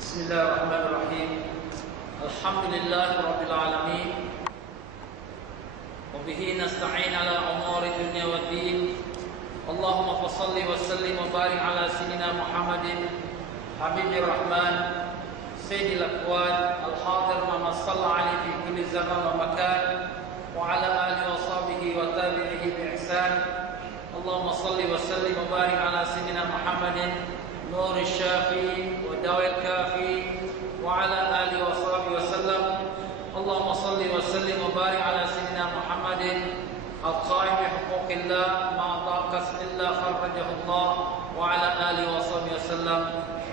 Bismillahirrahmanirrahim. Alhamdulillahirabbil alamin. Wa bihi nasta'in ala umuri dunya waddin. Allahumma shalli wa sallim wa barik ala sayyidina Muhammadin habibir rahman sayyidil aqwat al-hadir ma shalla alaihi fi kulli zaman wa makan wa ala alihi wa sahbihi wa tabi'ihi bi ihsan. Allahumma shalli wa sallim wa barik ala sayyidina Muhammadin نور الشافي والدواء الكافي وعلى آله وصحبه وسلم. اللهم صل وسلم وبارك على سيدنا محمد القائم بحقوق الله ما ضاقت إلا فرجه الله وعلى آله وصحبه وسلم.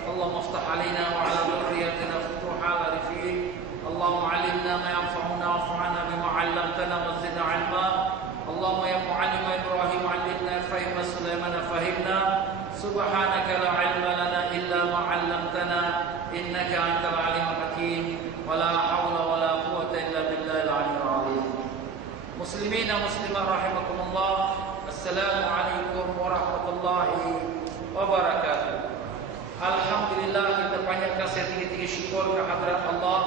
اللهم افتح علينا وعلى ذريتنا فتوح العارفين. اللهم علمنا ما ينفعنا وانفعنا بما علمتنا وزدنا علما. اللهم يا معلم إبراهيم علمنا فهم سليمان فهمنا. سبحانك لا علم لنا إلا ما علمتنا إنك أنت العليم الحكيم ولا حول ولا قوة إلا بالله العلي العظيم. مسلمين مسلمات رحمكم الله. السلام عليكم ورحمة الله وبركاته. Alhamdulillah, kita panjatkan setinggi-tinggi syukur kehadirat Allah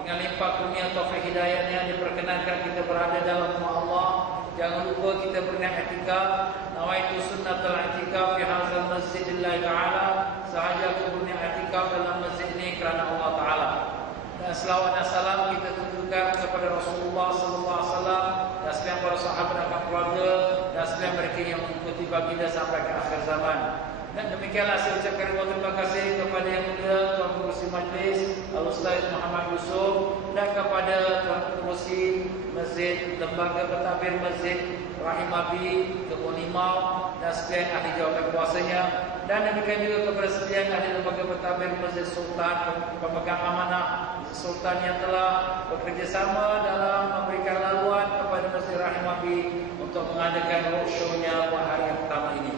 dengan limpah kurnia taufik hidayahnya diperkenankan kita berada dalam rumah Allah. Jangan lupa kita berniat i'tikaf. Nawaitu sunnatul i'tikaf fi hadzal masjidillah taala. Sahaja aku berniat i'tikaf dalam masjid ini kerana Allah taala. Dan selawat dan salam kita tujukan kepada Rasulullah sallallahu alaihi wasallam dan sekalian para sahabat dan keluarga dan sekalian mereka yang mengikuti baginda sampai ke akhir zaman. Dan demikianlah saya ucapkan terima kasih kepada yang mulia Tuan Pengerusi Majlis Al-Ustaz Muhammad Yusuf dan kepada Tuan Pengerusi Masjid Lembaga Pentadbir Masjid Rahim Abi Kebun Limau dan sekalian ahli jawatan kuasanya, dan demikian juga kepada sekalian ahli Lembaga Pentadbir Masjid Sultan, pemegang amanah Sultan yang telah bekerjasama dalam memberikan laluan kepada Masjid Rahim Abi untuk mengadakan roadshow-nya pada hari yang pertama ini.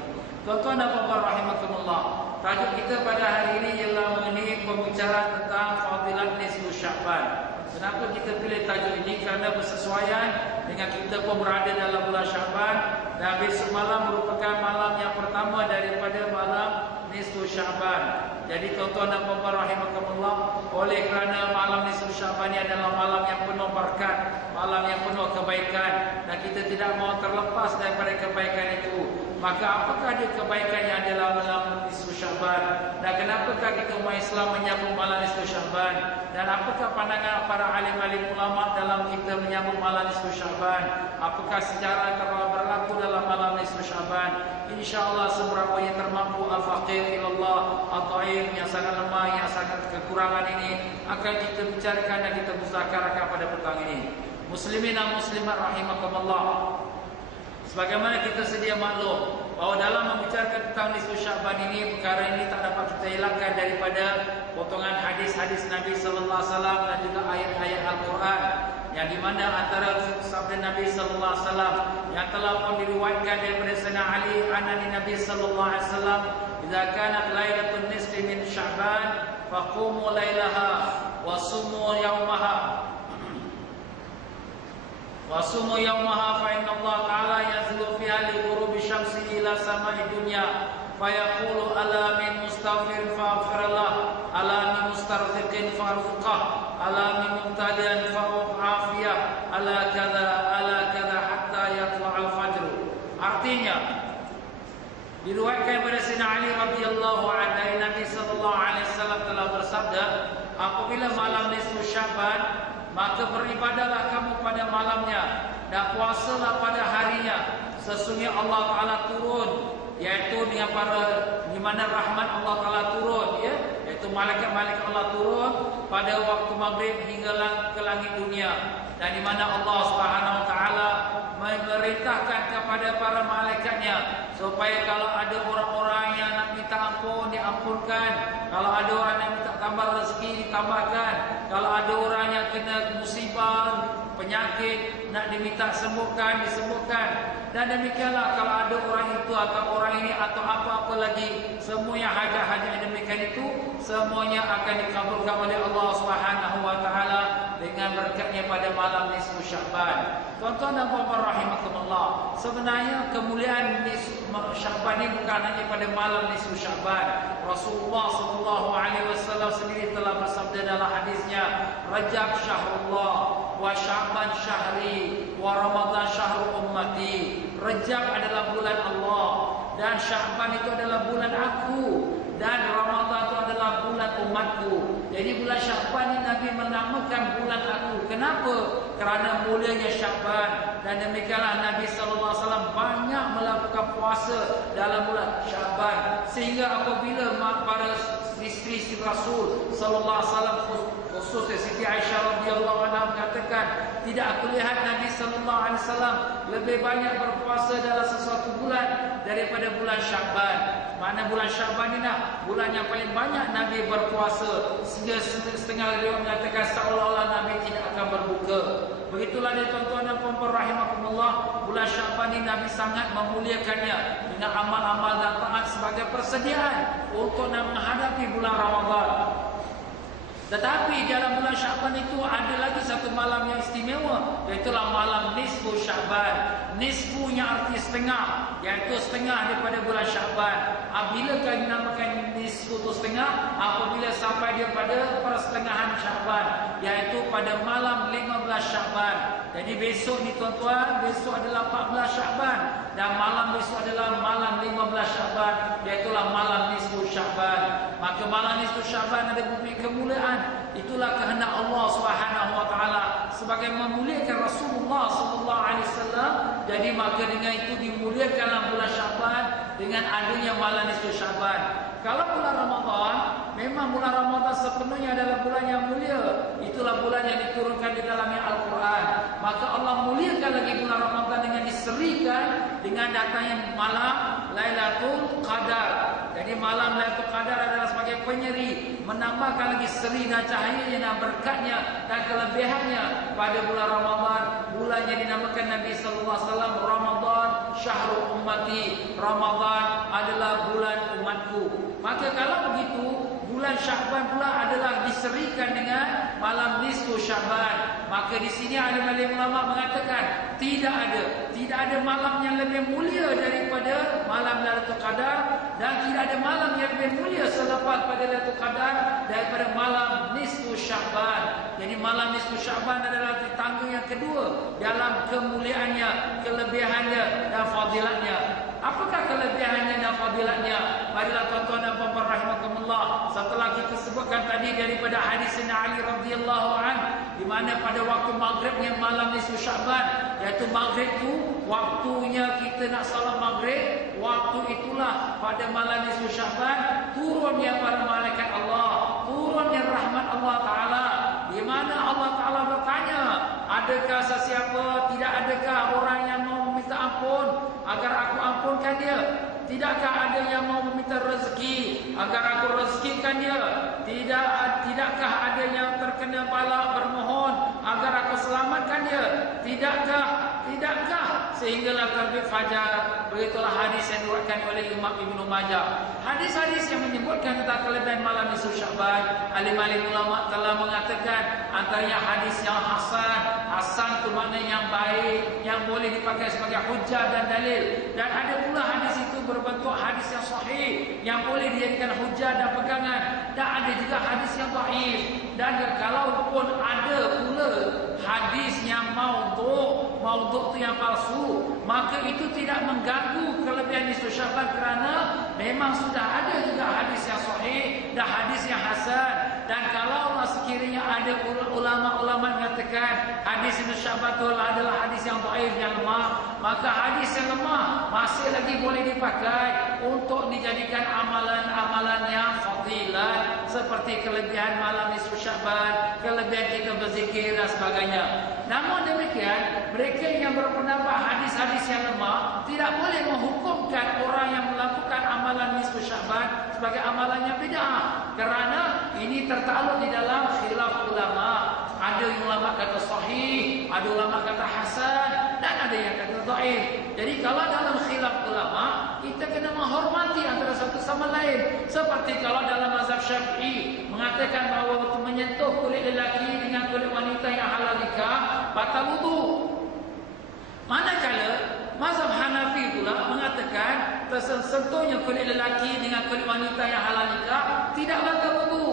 Tuan-tuan dan puan-puan rahimakumullah, tajuk kita pada hari ini ialah mengenai pembicaraan tentang fadilat nisfu Sya'ban. Kenapa kita pilih tajuk ini? Kerana bersesuaian dengan kita pun berada dalam bulan Sya'ban dan besok malam merupakan malam yang pertama daripada malam nisfu Sya'ban. Jadi tuan-tuan dan puan-puan rahimakumullah, oleh kerana malam nisfu Sya'ban ini adalah malam yang penuh berkat, malam yang penuh kebaikan, dan kita tidak mahu terlepas daripada kebaikan itu. Maka apakah dia kebaikan yang adalah malam nisfu Sya'ban, dan kenapakah kita umat Islam menyambut malam nisfu Sya'ban, dan apakah pandangan para alim-alim ulama dalam kita menyambut malam nisfu Sya'ban? Apakah sejarah telah berlaku dalam malam nisfu Sya'ban? InsyaAllah seberapa yang termampu al-faqir ilallah at-ta'im yang sangat lemah, yang sangat kekurangan ini akan kita bicarakan dan kita muzakarahkan pada petang ini. Muslimin dan muslimat rahimakumullah, sebagaimana kita sedia maklum bahawa dalam membicarakan tentang nisfu Sya'ban ini, perkara ini tak dapat kita elakkan daripada potongan hadis-hadis Nabi sallallahu alaihi wasallam dan juga ayat-ayat Al-Quran, yang di mana antara sabda Nabi sallallahu alaihi wasallam yang telah pun diriwayatkan daripada Sayyidina Ali an Nabi sallallahu alaihi wasallam, "Idza kanat lailatul nisfi min Sya'ban faqumu lailaha wa sumu yawmaha Wasumu yawmaha fa inna Allah ta'ala yanzilu fiha li ghurubi syamsi ila samai dunya fa yaqulu ala min mustaghfir fa aghfirullah, ala min mustarziqin fa arzuqah, ala min mubtaliyan fa afiyah, ala kadha hatta yatla al-fajr." Artinya diriwayatkan pada Sayyidina Ali radhiyallahu anhu, Nabi sallallahu alaihi wasallam telah bersabda, apabila malam nisfu Sya'ban, maka beribadahlah kamu pada malamnya dan puasalah pada harinya. Sesungguhnya Allah Ta'ala turun, iaitu dengan di mana rahmat Allah Ta'ala turun, iaitu malaikat-malaikat Allah turun pada waktu maghrib hingga ke langit dunia, dan di mana Allah Subhanahu Wa Ta'ala memerintahkan kepada para malaikatnya supaya kalau ada orang-orang yang nak minta ampun, diampunkan. Kalau ada orang yang minta tambah rezeki, ditambahkan. Kalau ada orang yang kena musibah, penyakit, nak diminta sembuhkan, disembuhkan. Dan demikianlah kalau ada orang itu atau orang ini atau apa-apa lagi, semuanya hajat-hajat yang demikian itu semuanya akan dikabulkan oleh Allah Subhanahu Wa Ta'ala dengan berkatnya pada malam nisfu Sya'ban. Tuan-tuan dan puan-puan rahimakumullah, sebenarnya kemuliaan nisfu Sya'ban ini bukan hanya pada malam nisfu Sya'ban. Rasulullah sallallahu alaihi wasallam beliau sendiri telah bersabda dalam hadisnya, Rajab syahrullah wa Sya'ban syahri wa Ramadan syahrul ummati. Rajab adalah bulan Allah dan Sya'ban itu adalah bulan aku dan Ramadan itu adalah bulan umatku. Jadi bulan Sya'ban ini Nabi menamakan bulan aku. Kenapa? Kerana mulianya Sya'ban. Dan demikianlah Nabi SAW banyak melakukan puasa dalam bulan Sya'ban. Sehingga apabila para isteri Rasul SAW, khususnya Siti Aisyah radhiyallahu anha mengatakan, tidak aku lihat Nabi SAW lebih banyak berpuasa dalam sesuatu bulan daripada bulan Sya'ban. Mana bulan Sya'ban ini bulan yang paling banyak Nabi berpuasa, sehingga setengah riwayat mengatakan seolah-olah Nabi tidak akan berbuka. Begitulah dia tuan-tuan dan puan-puan rahimakumullah, bulan Sya'ban ini Nabi sangat memuliakannya dengan amal-amal dan taat sebagai persediaan untuk menghadapi bulan Ramadan. Tetapi dalam bulan Sya'ban itu ada lagi satu malam yang istimewa, iaitu malam nisfu Sya'ban. Nisfunya arti setengah, iaitu setengah daripada bulan Sya'ban. Apabila dinamakan nisfu itu setengah, apabila sampai dia pada pertengahan Sya'ban, iaitu pada malam 15 Sya'ban. Jadi besok ni tuan-tuan, besok adalah 14 Sya'ban dan malam besok adalah malam 15 Sya'ban, iaitu malam nisfu Sya'ban. Maka malam nisfu Sya'ban ada bukti kemuliaan. Itulah kehendak Allah Subhanahu wa taala sebagai memuliakan Rasulullah sallallahu alaihi wasallam. Jadi maka dengan itu dimuliakanlah bulan Sya'ban dengan adanya malam nisfu Sya'ban. Kalau bulan Ramadan, memang bulan Ramadan sepenuhnya adalah bulan yang mulia. Itulah bulan yang diturunkan di dalamnya Al-Quran. Maka Allah muliakan lagi bulan Ramadan dengan diserikan dengan datangnya malam Lailatul Qadar. Jadi malam Lailatul Qadar adalah sebagai penyeri, menambahkan lagi seri dan cahayanya dan berkatnya dan kelebihannya pada bulan Ramadan. Bulan yang dinamakan Nabi sallallahu alaihi wasallam Ramadan syahrul ummati. Ramadan adalah bulan umatku. Maka kalau begitu, bulan Sya'ban pula adalah diserikan dengan malam nisfu Sya'ban. Maka di sini ada ulama mengatakan tidak ada malam yang lebih mulia daripada malam Lailatul Qadar, dan tidak ada malam yang lebih mulia selepas pada Lailatul Qadar daripada malam nisfu Sya'ban. Jadi malam nisfu Sya'ban adalah tangga yang kedua dalam kemuliaannya, kelebihannya dan fadilatnya. Apakah kelebihannya dan fadilatnya? Marilah tuan-tuan dan puan-puan rahimakumullah, setelah kita sebutkan tadi daripada hadis Ali radhiyallahu anhu, di mana pada waktu maghribnya malam nisfu Sya'ban, iaitu maghrib itu waktunya kita nak salat maghrib, waktu itulah pada malam nisfu Sya'ban turunnya para malaikat Allah, turunnya rahmat Allah Ta'ala, di mana Allah Ta'ala bertanya, adakah sesiapa, tidak adakah orang yang mau meminta ampun agar aku ampunkan dia? Tidakkah ada yang mau meminta rezeki agar aku rezekikan dia? Tidakkah ada yang terkena bala bermohon agar aku selamatkan dia? Tidakkah sehinggalah terbit fajar. Begitulah hadis yang diriwayatkan oleh Imam Ibnu Majah. Hadis-hadis yang menyebutkan tentang kelebihan malam nisfu Sya'ban, alim-alim ulama telah mengatakan antaranya hadis yang hasan itu maknanya yang baik, yang boleh dipakai sebagai hujah dan dalil, dan ada pula hadis itu berbentuk hadis yang sahih yang boleh dijadikan hujah dan pegangan, dan ada juga hadis yang dhaif. Dan kalaupun ada pula hadis yang maudhu' itu yang palsu, maka itu tidak mengganggu kelebihan nisfu Sya'ban, kerana memang sudah ada juga hadis yang sahih dan hadis yang hasan. Dan kalau sekiranya ada ulama-ulama mengatakan hadis nisfu Sya'ban itu adalah hadis yang dhaif, yang lemah, maka hadis yang lemah masih lagi boleh dipakai untuk dijadikan amalan-amalan yang fadilah, seperti kelebihan malam nisfu Sya'ban, kelebihan kita berzikir dan sebagainya. Namun demikian, mereka yang berpendapat hadis-hadis yang lemah tidak boleh menghukumkan orang yang melakukan amalan nisfu Sya'ban sebagai amalan yang bid'ah, kerana ini tertakluk di dalam khilaf ulama. Ada ulama kata sahih, ada ulama kata hasan, dan ada yang kata dhaif. Jadi kalau dalam khilaf ulama, kita kena menghormati antara satu sama lain. Seperti kalau dalam mazhab Syafi'i mengatakan bahawa menyentuh kulit lelaki dengan kulit wanita yang halal nikah batal wudu. Manakala mazhab Hanafi pula mengatakan tersentuhnya kulit lelaki dengan kulit wanita yang halal nikah tidak batal wudu.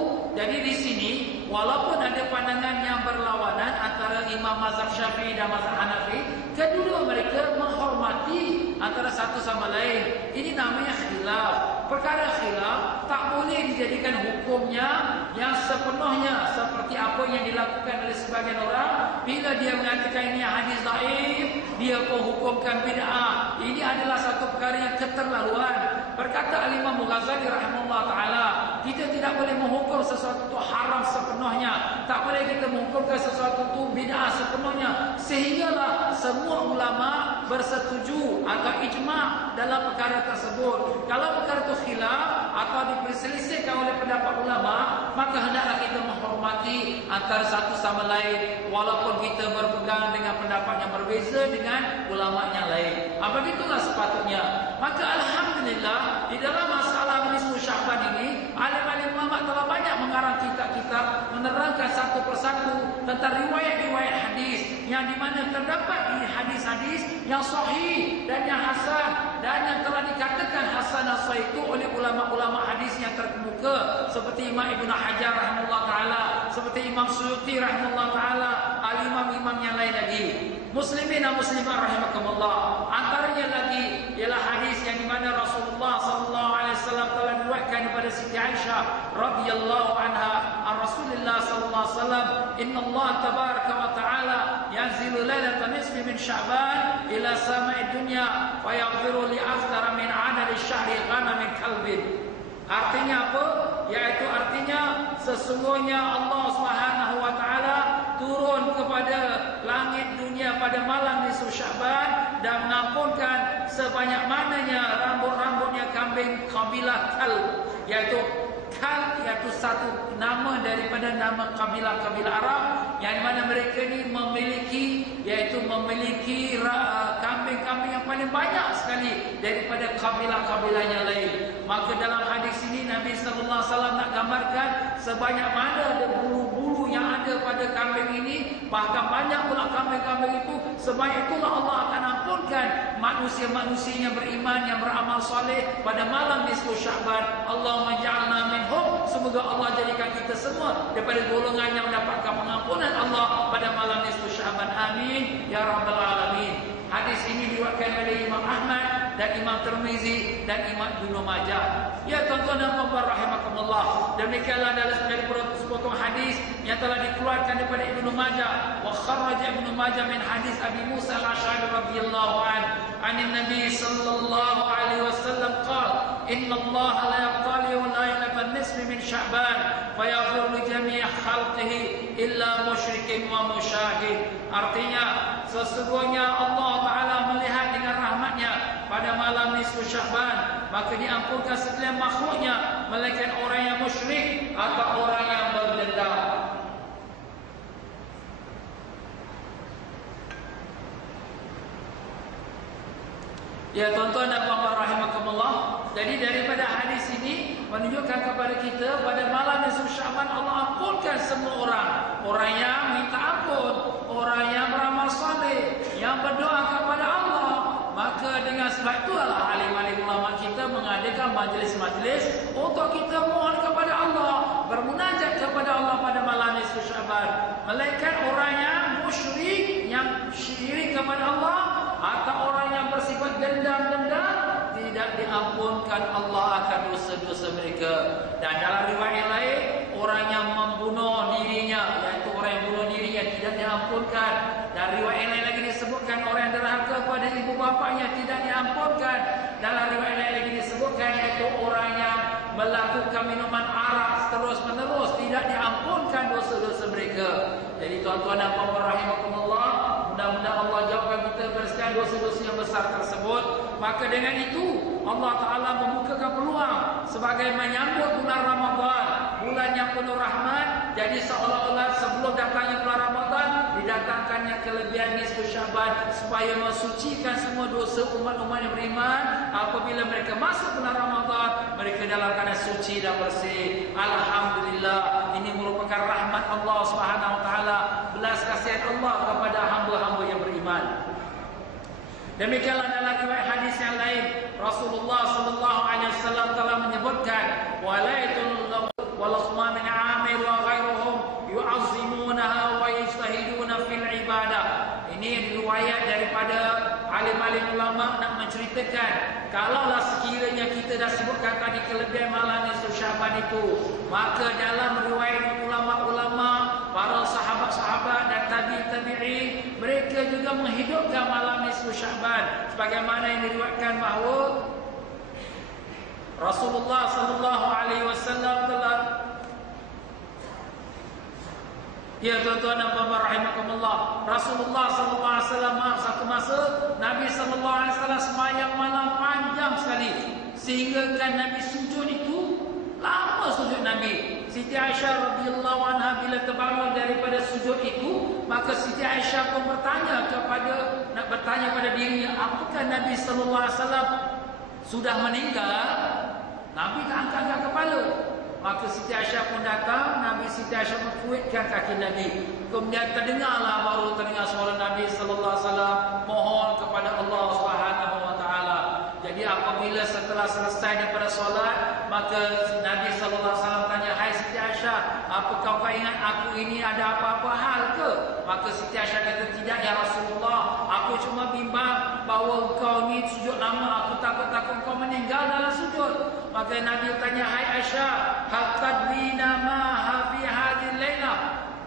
Jadi di sini walaupun ada pandangan yang berlawanan antara Imam mazhab Syafi'i dan mazhab Hanafi, kedua mereka menghormati antara satu sama lain. Ini namanya khilaf. Perkara khilaf tak boleh dijadikan hukumnya yang sepenuhnya seperti apa yang dilakukan oleh sebagian orang. Bila dia mengatakan ini hadis dhaif, dia pun hukumkan bid'ah. Ini adalah satu perkara yang keterlaluan. Berkata Al-Imam Ghazali rahimahullah ta'ala, kita tidak boleh menghukum sesuatu itu haram sepenuhnya. Tak boleh kita menghukumkan sesuatu itu bid'ah sepenuhnya. Sehinggalah semua ulama bersetuju atau ijma' dalam perkara tersebut. Kalau perkara itu khilaf atau diperselisihkan oleh pendapat ulama, maka hendaklah kita menghormati antara satu sama lain, walaupun kita berpegang dengan pendapat yang berbeza dengan ulama yang lain. Begitulah sepatutnya. Maka alhamdulillah, di dalam masalah nisfu Sya'ban ini, alim-alim ulama telah banyak mengarang kitab-kitab menerangkan satu persatu tentang riwayat-riwayat hadis, yang di mana terdapat di hadis-hadis yang sahih dan yang hasan, dan yang telah dikatakan hasan dan sahih itu oleh ulama-ulama hadis yang terkemuka seperti Imam Ibn Hajar rahimahullah ta'ala, seperti Imam Suyuti rahimahullah ta'ala, al-imam-imam yang lain lagi. Muslimin dan muslimat rahimakumullah, antaranya lagi ialah hadis yang di mana Rasulullah sallallahu alaihi wasallam telah diriwayatkan daripada Siti Aisyah radhiyallahu anha an Rasulullah sallallahu alaihi wasallam, inna Allah tabaraka wa ta'ala yanzilu lailatan nisfi min Sya'ban ila sama'id dunya fa yaghfiru li aktsara min 'adadi syahri ghanamin kalbin. Artinya apa? Yaitu artinya sesungguhnya Allah Subhanahu wa taala turun kepada langit dunia pada malam nisfu Sya'ban dan mengampunkan sebanyak mananya rambut-rambutnya kambing kabilah Kalb, yaitu Kalb iaitu satu nama daripada nama kabilah-kabilah Arab yang mana mereka ni memiliki kambing-kambing yang paling banyak sekali daripada kabilah-kabilah yang lain. Maka dalam hadis ini Nabi sallallahu alaihi wasallam nak gambarkan sebanyak mana ada bulu-bulu yang ada pada kambing ini, bahkan banyak pula kambing-kambing itu, sebanyak itulah Allah akan ampunkan manusia-manusia yang beriman, yang beramal soleh pada malam nisfu Sya'ban. Allahumma ja'alna minhum, semoga Allah jadikan kita semua daripada golongan yang mendapatkan pengampunan Allah pada malam nisfu Sya'ban. Amin ya rabbal alamin. Hadis ini diriwayatkan oleh Imam Ahmad dan Imam Tirmizi dan Imam Ibnu Majah. Ya tuan-tuan dan puan-puan rahimakumullah, demikianlah dalam sepotong hadis yang telah dikeluarkan daripada Ibnu Majah. Wa kharraja Ibnu Majah min hadis Abi Musa al-Asy'ari radhiyallahu anhu anin Nabi sallallahu alaihi wasallam qala inna Allah la yaqtali'u lailatan nisfi min Sya'ban fa yaghfiru li jami' khalqihi illa musyrikin wa musyahid. Artinya sesungguhnya Allah Ta'ala melihat dengan rahmatnya pada malam nisfu Sya'ban, maka diampunkan sekalian makhluknya, melainkan orang yang musyrik atau orang yang berdendam. Ya tuan-tuan dan puan-puan rahimakumullah, jadi daripada hadis ini menunjukkan kepada kita pada malam nisfu Sya'ban Allah ampunkan semua orang. Orang yang minta ampun, orang yang beramal saleh, yang berdoa kepada Allah. Maka dengan sebab itulah alim-alim ulama kita mengadakan majlis-majlis untuk kita mohon kepada Allah, bermunajat kepada Allah pada malam nisfu Sya'ban. Melainkan orang yang musyrik, yang syirik kepada Allah, atau orang yang bersifat dendam-dendam, tidak diampunkan Allah akan dosa-dosa mereka. Dan dalam riwayat lain, orang yang membunuh dirinya, iaitu orang yang bunuh dirinya, tidak diampunkan. Dan riwayat lain lagi disebutkan orang yang derhaka kepada ibu bapanya, tidak diampunkan. Dalam riwayat lain lagi disebutkan iaitu orang yang melakukan minuman arak terus-menerus, tidak diampunkan dosa-dosa mereka. Jadi tuan-tuan dan puan-puan rahimakumullah, mudah-mudahan Allah jauhkan kita dari dosa-dosa yang besar tersebut. Maka dengan itu Allah Ta'ala membukakan peluang sebagai menyambut bulan Ramadan, bulan yang penuh rahmat. Jadi seolah-olah sebelum datangnya bulan Ramadan didatangkannya kelebihan nisfu Sya'ban supaya mensucikan semua dosa umat-umat yang beriman. Apabila mereka masuk bulan Ramadan, mereka dalam keadaan suci dan bersih. Alhamdulillah, ini merupakan rahmat Allah Subhanahu Wa Taala, belas kasihan Allah kepada hamba-hamba yang beriman. Demikianlah dalam riwayat hadis yang lain, Rasulullah sallallahu alaihi wasallam telah menyebutkan walaitul walaqma min 'am Amir wa ghairuhum yu'azzimunaha wa yajtahiduna fil ibadah. Ini riwayat daripada alim-alim ulama nak menceritakan, kalaulah sekiranya kita dah sebutkan tadi kelebihan malam nisfu Syaban itu, maka dalam riwayat ulama-ulama, para sahabat-sahabat dan tabi'in, mereka juga menghidupkan malam nisfu Syaban sebagaimana yang diriwayatkan bahawa Rasulullah sallallahu alaihi wasallam telah, ya tuan-tuan dan puan-puan rahimakumullah, Rasulullah sallallahu alaihi wasallam satu masa Nabi sallallahu alaihi wasallam sembahyang malam panjang sekali sehingga kan Nabi sujud itu lama sujud Nabi. Siti Aisyah radhiyallahu anha bila terbangun daripada sujud itu, maka Siti Aisyah pun bertanya pada dirinya, apakah Nabi sallallahu alaihi wasallam sudah meninggal? Nabi tak angkat kepala. Maka Siti Aisyah pun datang, Nabi Siti Aisyah menguatkan kaki Nabi. Kemudian baru terdengar suara Nabi sallallahu alaihi wasallam mohon kepada Allah Subhanahu wa taala. Jadi apabila setelah selesai daripada solat, maka Nabi sallallahu alaihi wasallam tanya, "Hai Siti Aisyah, apakah kau ingat aku ini ada apa-apa hal ke?" Maka Siti Aisyah kata, "Tidak ya Rasulullah, aku cuma bimbang bahawa kau ni sujud lama, aku takut kau meninggal dalam sujud." Maka Nabi tanya, "Hai Aisyah, hal tadrina ma fi hadhihi lailah?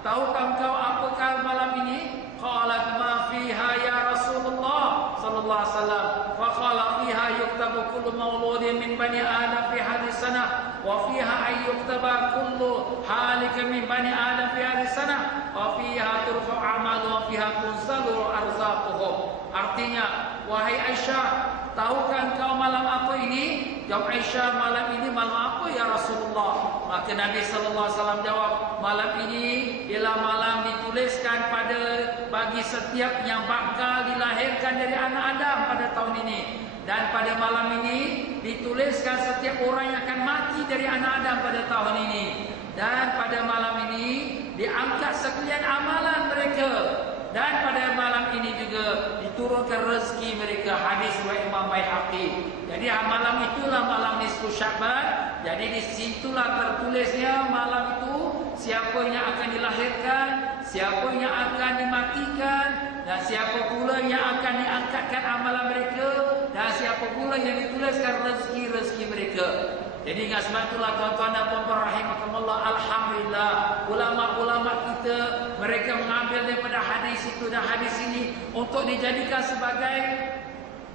Tahukah kau apakah malam ini?" Qalat, "Ma fiha ya Rasulullah sallallahu alaihi wasallam." Fa qala, "Fiha yuktabu kullu mauludin min bani Adam fi hadhihi sanah, wa fiha ay yuktaba kullu halikin min bani Adam fi hadhihi sanah, wa fiha turfa'u a'malu wa fiha tunzalu arzaquhum." Artinya, wahai Aisyah, tahukah kau malam apa ini? Jawab Aisyah, malam ini malam apa ya Rasulullah? Maka Nabi sallallahu alaihi wasallam jawab, malam ini ialah malam dituliskan bagi setiap yang bakal dilahirkan dari anak Adam pada tahun ini. Dan pada malam ini dituliskan setiap orang yang akan mati dari anak Adam pada tahun ini. Dan pada malam ini diangkat sekalian amalan mereka. Dan pada malam ini juga diturunkan rezeki mereka. Hadis riwayat Imam Baihaqi. Jadi malam itulah malam nisfu Syaban. Jadi di situlah tertulisnya malam itu siapa yang akan dilahirkan, siapa yang akan dimatikan, dan siapa pula yang akan diangkatkan amalan mereka, dan siapa pula yang dituliskan rezeki-rezeki mereka. Jadi ingat sebab itulah tuan-tuan dan puan-puan rahimakumullah, alhamdulillah ulama-ulama kita mereka mengambil daripada hadis itu dan hadis ini untuk dijadikan sebagai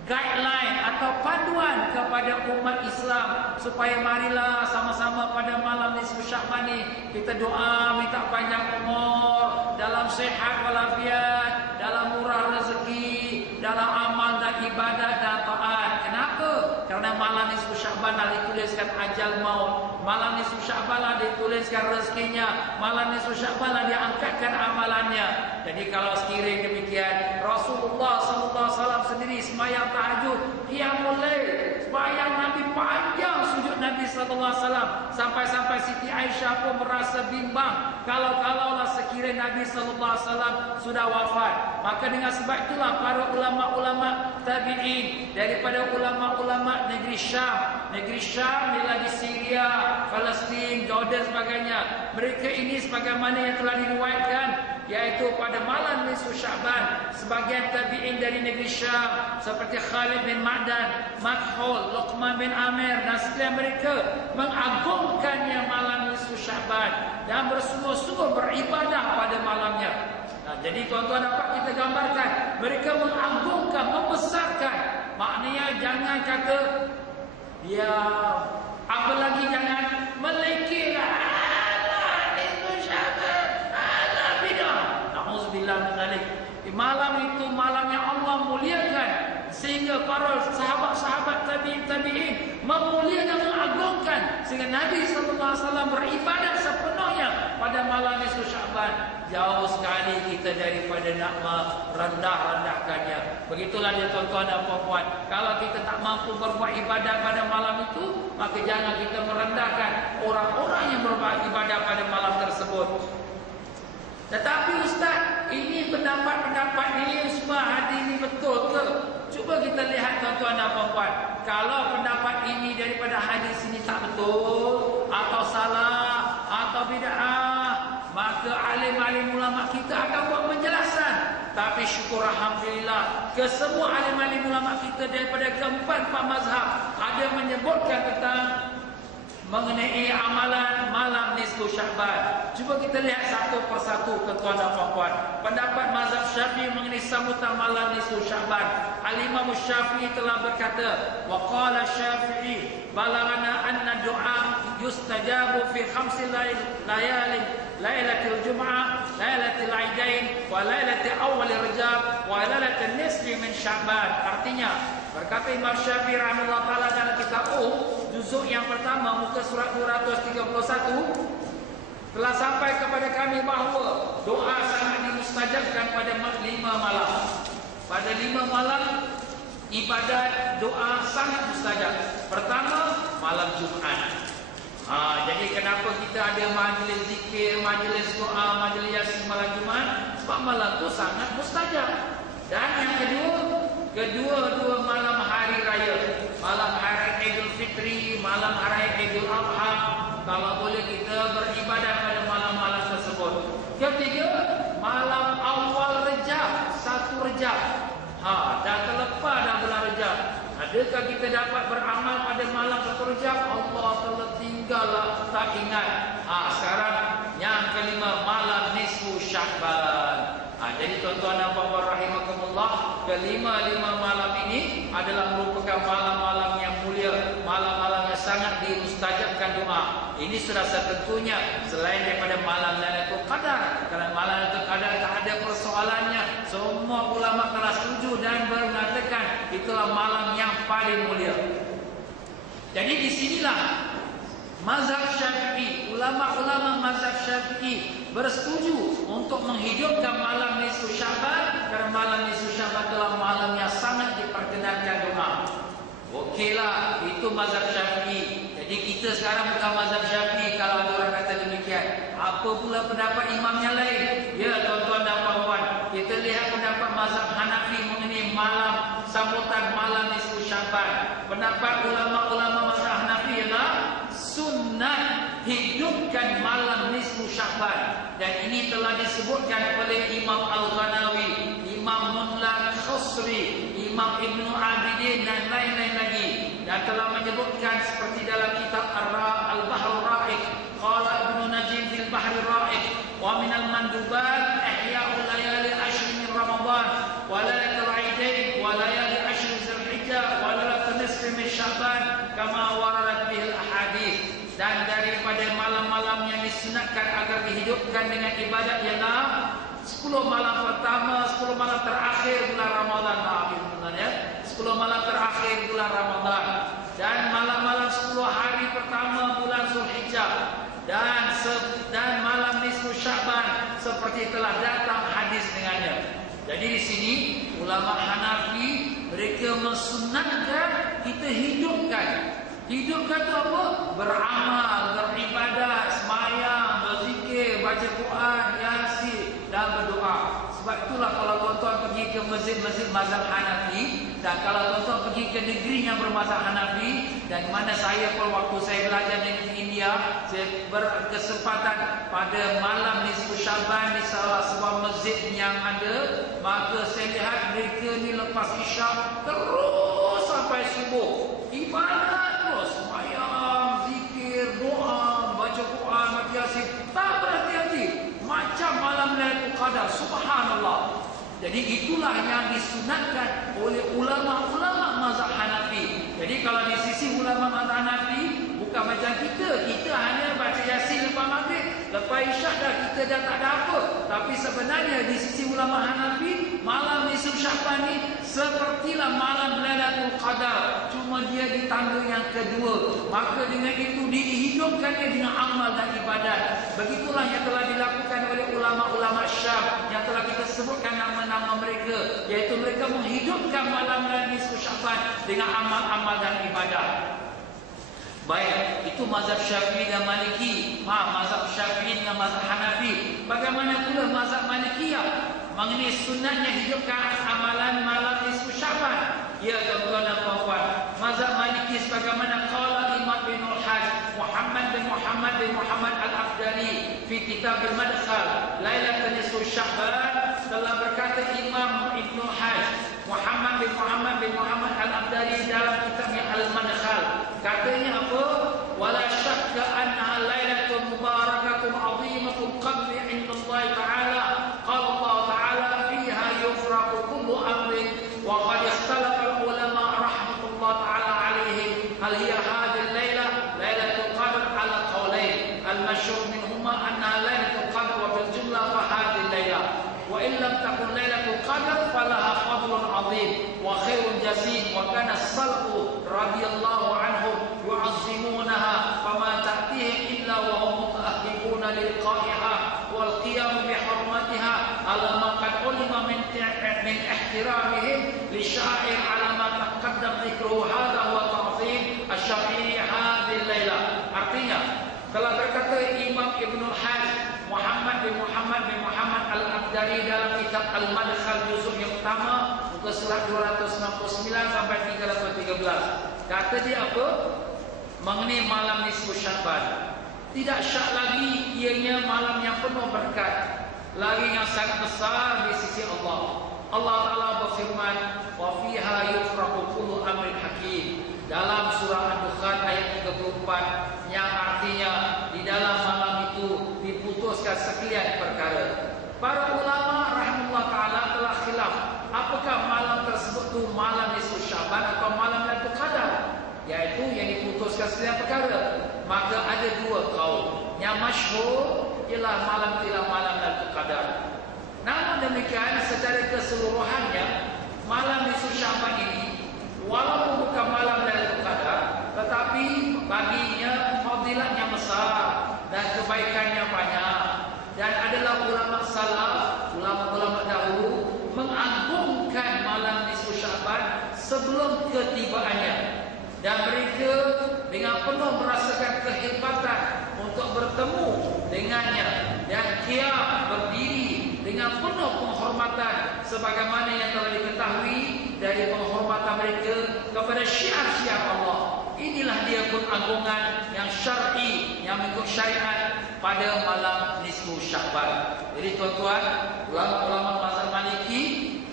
guideline atau panduan kepada umat Islam supaya marilah sama-sama pada malam nisfu Syaban ni kita doa minta panjang umur, dalam sihat walafiat, dalam murah rezeki, dalam amal dan ibadat dan taat. Kenapa? Karena malam nisfu Syaban lah dituliskan ajal maut, malam nisfu Syaban lah dituliskan rezekinya, malam nisfu Syaban lah diangkatkan amalannya. Jadi kalau sekiranya demikian, Rasulullah SAW sendiri sembahyang tahajud, qiyamul lail, sembahyang Nabi panjang sujud Nabi SAW, sampai-sampai Siti Aisyah pun merasa bimbang kalau-kalaulah sekiranya Nabi SAW sudah wafat. Maka dengan sebab itulah para ulama-ulama tabi'in daripada ulama-ulama negeri Syam ialah di Syria, Palestin, Jordan sebagainya, mereka ini sebagaimana yang telah diriwayatkan, yaitu pada malam nisfu Syaban sebagian tabi'in dari negeri Syam seperti Khalid bin Ma'dan, Makhul, Luqman bin Amir dan sekalian mereka mengagungkannya malam nisfu Syaban dan bersungguh-sungguh beribadah pada malamnya. Nah, jadi tuan-tuan dapat kita gambarkan mereka mengagungkan, membesarkan. Maknanya jangan kata dia, apalagi jangan melekehkan malam itu malam yang Allah muliakan sehingga para sahabat-sahabat tabi'in memuliakan, mengagungkan sehingga Nabi SAW beribadat sepenuhnya pada malam nisfu Syaban. Jauh sekali kita daripada nak merendah-rendahkannya. Begitulah dia tuan-tuan dan puan-puan. Kalau kita tak mampu berbuat ibadat pada malam itu, maka jangan kita merendahkan orang-orang yang berbuat ibadat pada malam tersebut. Tetapi Ustaz, ini pendapat-pendapat ini semua hadis ini betul ke? Cuba kita lihat tuan-tuan dan puan-puan. Kalau pendapat ini daripada hadis ini tak betul, atau salah, atau bid'ah, maka alim-alim ulama kita akan buat penjelasan. Tapi syukur alhamdulillah, kesemua alim-alim ulama kita daripada keempat-empat mazhab ada menyebutkan tentang mengenai amalan malam nisfu Sya'ban. Cuba kita lihat satu persatu, tuan-tuan dan puan-puan. Pendapat mazhab Syafi'i mengenai sambutan malam nisfu Sya'ban. Al-Imam Syafi'i telah berkata, wa qala Syafi'i balagana anna du'a yustajabu fi khamsi layalin, lailatul jum'ah, lailatul aidain, wa lailatul awwal rajab, wa lailatul nisfi min Sya'ban. Artinya, berkata Imam Syafi'i rahimahullah ta'ala dalam kitab juzuk yang pertama muka surat 231, telah sampai kepada kami bahawa doa sangat dimustajabkan pada 5 malam. Pada 5 malam ibadat doa sangat mustajab. Pertama, malam Jumaat. Jadi kenapa kita ada majlis zikir, majlis doa, majlis yasin malam Jumaat? Sebab malam itu sangat mustajab. Dan yang kedua malam hari raya, malam hari Idul Fitri, malam hari Idul Adha, kalau boleh kita beribadah pada malam-malam tersebut. Ketiga, malam awal Rejab, 1 Rejab. Dah terlepas dah bulan Rejab. Adakah kita dapat beramal pada malam 1 Rejab? Allah telah tinggallah, tak ingat. Sekarang yang kelima, malam nisfu Sya'ban. Jadi tuan-tuan dan puan-puan rahimakumullah, kelima-lima malam ini adalah merupakan malam-malam yang mulia, malam-malam yang sangat dimustajabkan doa. Ini sudah setentunya selain daripada malam Lailatul Qadar. Kerana malam Lailatul Qadar tak ada persoalannya. Semua ulama telah setuju dan mengatakan itulah malam yang paling mulia. Jadi di sinilah mazhab Syafi'i, ulama-ulama mazhab Syafi'i bersetuju untuk menghidupkan malam nisfu Sya'ban, kerana malam nisfu Sya'ban adalah malam yang sangat diperkenankan doa. Okeylah, itu mazhab Syafi'i. Jadi kita sekarang bukan mazhab Syafi'i kalau ada orang kata demikian. Apa pula pendapat imam yang lain? Ya tuan-tuan dan puan-puan, kita lihat pendapat mazhab Hanafi mengenai malam sambutan malam nisfu Sya'ban. Pendapat ulama-ulama mazhab Hanafi ialah sunnah hidupkan malam nisfu Sya'ban, dan ini telah disebutkan oleh Imam Al-Ghanawi, Imam Mulla Khusri, Imam Ibn Abidin dan lain-lain lagi, dan telah menyebutkan seperti dalam kitab Al-Bahr Ra'iq, qala Ibn Najim fil Bahr Ra'iq, wa minal mandubat ihya'ul layali ashr min Ramadan wa lailatul aidain wa layali ashr Zulhijjah wa lailatul nisfi min Sya'ban kama waradat bihil ahadits. Dan daripada malam-malam yang disunatkan agar dihidupkan dengan ibadat ialah 10 malam pertama, 10 malam terakhir bulan Ramadan. Sebenarnya 10 malam terakhir bulan Ramadan, dan malam-malam 10 hari pertama bulan Zulhijjah, dan malam nisfu Sya'ban seperti telah datang hadis dengannya. Jadi di sini ulama Hanafi mereka mensunatkan kita hidupkan. Hidupkan itu apa? Beramal, beribadah, semayang, berzikir, baca Quran, yasin dan berdoa. Sebab itulah kalau tuan-tuan pergi ke masjid-masjid mazhab Hanafi, dan kalau tuan-tuan pergi ke negeri yang bermazhab Hanafi, dan mana saya pun waktu saya belajar di India, saya berkesempatan pada malam nisfu Sya'ban di salah sebuah masjid yang ada, maka saya lihat mereka ni lepas isyak terus sampai subuh ibadat, terus sembahyang, zikir, doa, baca Quran, baca yasin, tak berhenti-henti, macam malam Lailatul Qadar. Subhanallah. Jadi itulah yang disunatkan oleh ulama-ulama mazhab Hanafi. Jadi kalau di sisi ulama mazhab Hanafi, bukan macam kita hanya baca yasin lepas maghrib, lepas isyak dah kita dah tak ada apa. Tapi sebenarnya di sisi ulama Hanafi, malam nisfu Sya'ban ni sepertilah malam Lailatul Qadar, cuma dia di tangga yang kedua. Maka dengan itu dihidupkannya dengan amal dan ibadat. Begitulah yang telah dilakukan oleh ulama-ulama Syam yang telah kita sebutkan nama-nama mereka, iaitu mereka menghidupkan malam nisfu Sya'ban dengan amal-amal dan ibadat. Baik, itu mazhab Syafi'i dan Maliki. Mazhab Syafi'i dan mazhab Hanafi. Bagaimana pula mazhab Malikiyah mengenai sunatnya hidupkan amalan malam nisfu Sya'ban? Ya tuan-tuan dan puan-puan, mazhab Maliki sebagaimana qala Imam Ibnul Hajj Muhammad bin Muhammad Al-Afdali fi Kitab Al-Madkhal Lailatul Nisfu Sya'ban, telah berkata Imam Ibnul Hajj Muhammad bin Muhammad Al-Afdali dalam kitabnya Al-Madkhal, katanya apa? Wala syakka annaha lailatul mubarakatun 'azimatul qadri 'inda Allah Ta'ala. Qala Allah Ta'ala fiha yufraqu kullu amrin wa qad ikhtalafa al-ulama rahmatullah ta'ala 'alaihim hal hiya hadhihi al-laila lailatul qadr 'ala qawlain al-mashhur minhuma annaha lailatul qadr wa bil jumlah fa hadhihi al-laila wa in lam takun lailatul qadr falaha fadlun 'azim wa khairun jasim wa kana as-salfu radhiyallahu anhum yu'azzimunaha fama ta'tihim illa wa hum muta'ahhibuna liqa'iha wal qiyam bi hurmatiha ala ma qad ulima min ihtiramihim li sya'ir ala ma taqaddam dhikruhu hadha wa ta'zim asy-syar'i hadhihi al-laila. Artinya telah berkata Imam Ibnul Hajj Muhammad bin Muhammad Al-Afdali dalam kitab Al-Madkhal juzuk yang pertama muka surat 269 sampai 313. Kata dia apa? Mengenai malam nisfu Sya'ban, tidak syak lagi ianya malam yang penuh berkat, lagi yang sangat besar di sisi Allah. Allah Ta'ala berfirman, wa fiha yufraqu kullu amrin hakim, dalam surah Ad-Dukhan ayat 34, yang artinya di dalam malam itu diputuskan sekian perkara. Para ulama rahimahullah ta'ala telah khilaf apakah malam tersebut itu malam nisfu Sya'ban atau malam Lailatul Qadar, yaitu yang diputuskan sekian perkara. Maka ada dua kaul. Yang masyhur ialah malam Lailatul Qadar. Namun demikian secara keseluruhannya malam nisfu Sya'ban ini walaupun bukan malam Lailatul Qadar, tetapi baginya fadilatnya besar dan kebaikannya banyak. Dan adalah ulama salaf, ulama-ulama dahulu mengagungkan malam nisfu Sya'ban sebelum ketibaannya, dan mereka dengan penuh merasakan kehebatan untuk bertemu dengannya dan qiyam berdiri dengan penuh penghormatan sebagaimana yang telah diketahui dari penghormatan mereka kepada syiar-syiar Allah. Inilah dia pengagungan yang syar'i, yang mengikut syariat pada malam nisfu Sya'ban. Jadi tuan-tuan, ulama-ulama mazhab Maliki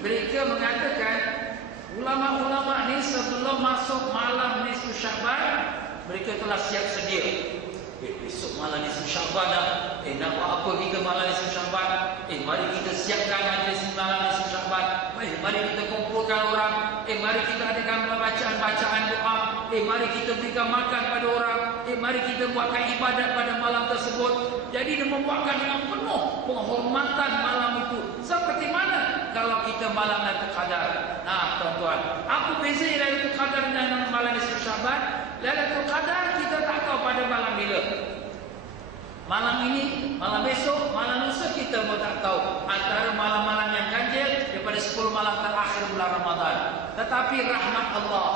mereka mengatakan ulama-ulama ni sebelum masuk malam nisfu Sya'ban mereka telah siap sedia. Besok malam nisfu Sya'ban dah. Nak buat apa kita malam nisfu Sya'ban? Mari kita siapkan majlis malam nisfu Sya'ban. Mari kita kumpulkan orang. Mari kita adakan bacaan-bacaan doa. Mari kita berikan makan pada orang. Mari kita buatkan ibadat pada malam tersebut. Jadi dia membuatkan dengan penuh penghormatan malam itu. Seperti mana kalau kita malam Lailatul Qadar? Nah, tuan-tuan, apa beza Lailatul Qadar dengan malam nisfu Sya'ban? Lailatul Qadar kita tak tahu pada malam bila. Malam ini, malam besok, malam lusa kita pun tak tahu. Antara malam-malam yang ganjil daripada 10 malam terakhir bulan Ramadan. Tetapi rahmat Allah,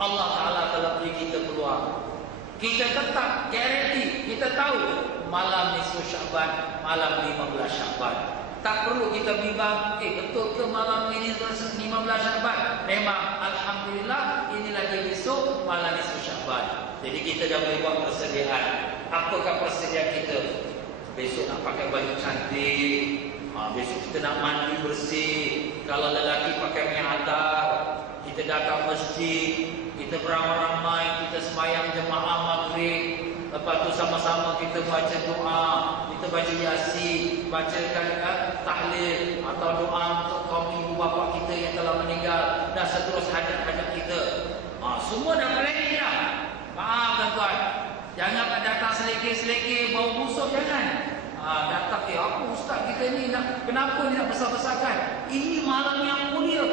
Allah Ta'ala telah beri kita peluang. Kita tetap garanti, kita tahu malam nisfu Sya'ban, malam 15 Sya'ban. Tak perlu kita bimbang, betul ke malam ini 15 Sya'ban? Memang, Alhamdulillah, inilah dia besok, malam nisfu Sya'ban. Jadi kita dah boleh buat persediaan. Apakah persediaan kita? Besok nak pakai baju cantik, besok kita nak mandi bersih. Kalau lelaki pakai mi'atar, kita datang masjid, kita beramai-ramai, kita sembahyang jemaah maghrib. Lepas tu sama-sama kita baca doa, kita baca yasin, bacakan tahlil atau doa untuk kaum ibu bapa kita yang telah meninggal dan seterusnya hajat-hajat kita. Semua dah planning dah. Faham tuan-tuan? Jangan datang selekeh-selekeh bau busuk, jangan. Datang apa ustaz kita ni nak, kenapa ni nak besar-besarkan? Ini malam yang mulia.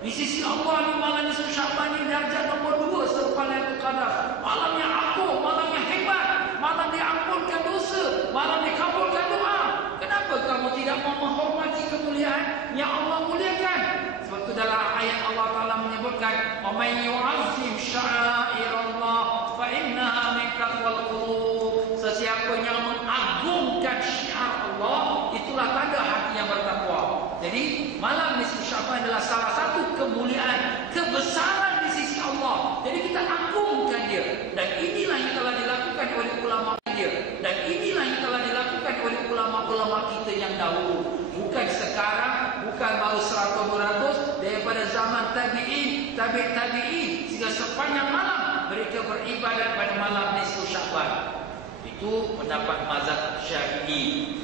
Di sisi Allah ni malam nisfu Sya'ban ni darjat nombor 2 selepas Lailatul Qadar. Malam yang agung, malam yang hebat, malam diampunkan dosa, malam dikabulkan doa. Kenapa kamu tidak mau menghormati kemuliaan yang Allah muliakan? Sebab itu dalam ayat Allah Ta'ala menyebutkan, "Wa may yu'azzim sya'airallah fa innaha min taqwal qulub." Sesiapa yang mengagungkan syiar Allah, itulah tanda hati yang bertakwa. Jadi malam nisfu Sya'ban adalah salah satu kemuliaan, kebesaran di sisi Allah. Jadi kita agungkan dia. Dan inilah yang telah dilakukan oleh ulama dia. Dan inilah yang telah dilakukan oleh ulama-ulama kita yang dahulu. Bukan sekarang, bukan baru 100-200, daripada zaman tabi'in, tabi'in, sehingga sepanjang malam mereka beribadat pada malam nisfu Sya'ban. Itu pendapat mazhab Syafi'i,